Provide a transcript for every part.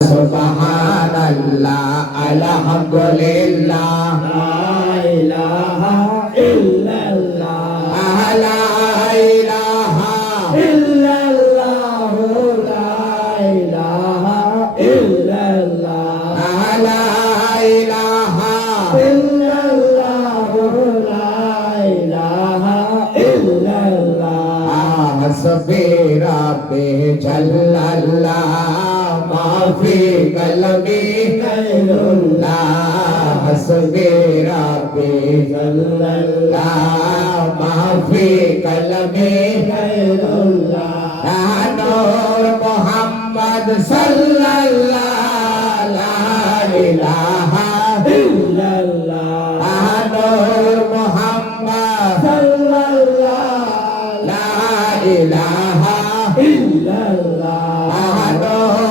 সুবহানাল্লাহ, আলহামদুলিল্লাহ। লা ইলাহা ইল্লাল্লাহ লা ইলাহা ইল্লাল্লাহ লা ইলাহা ইল্লাল্লাহ লা ইলাহা ইল্লাল্লাহ লা ইলাহা ইল্লাল্লাহ হাসবি রাব্বি জাল্লাল্লাহ في قلبي خير الله حسبي ربي صلى الله ما في قلبي خير الله يا نور محمد صلى الله لا إله إلا الله يا نور محمد صلى الله لا إله إلا الله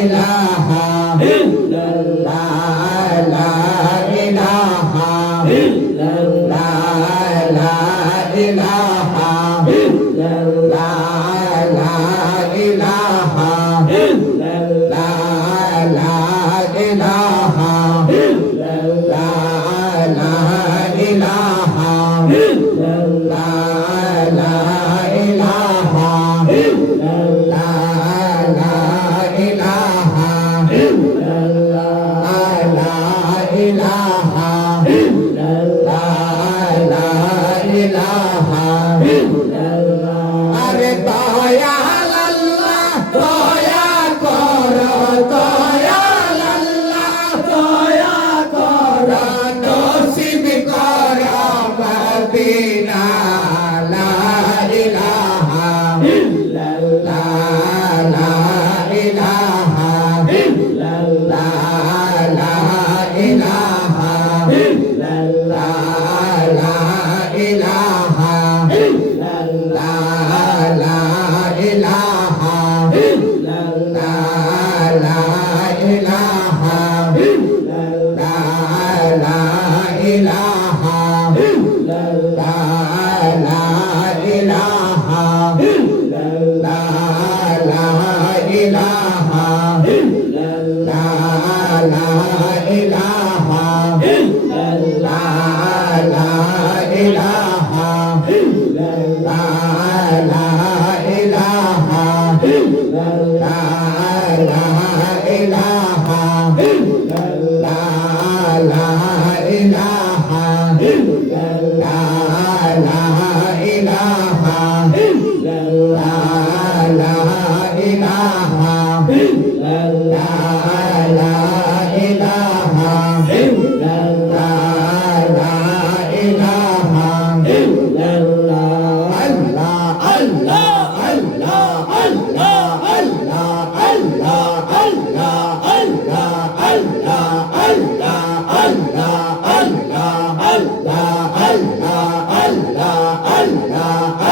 إله la, la.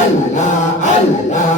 Allah, Allah.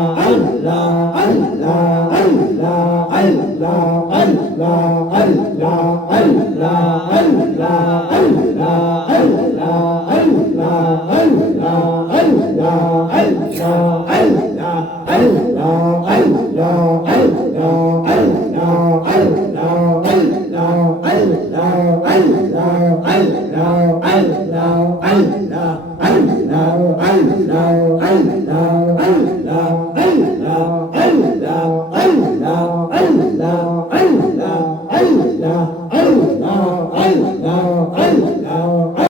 no, I know, I know.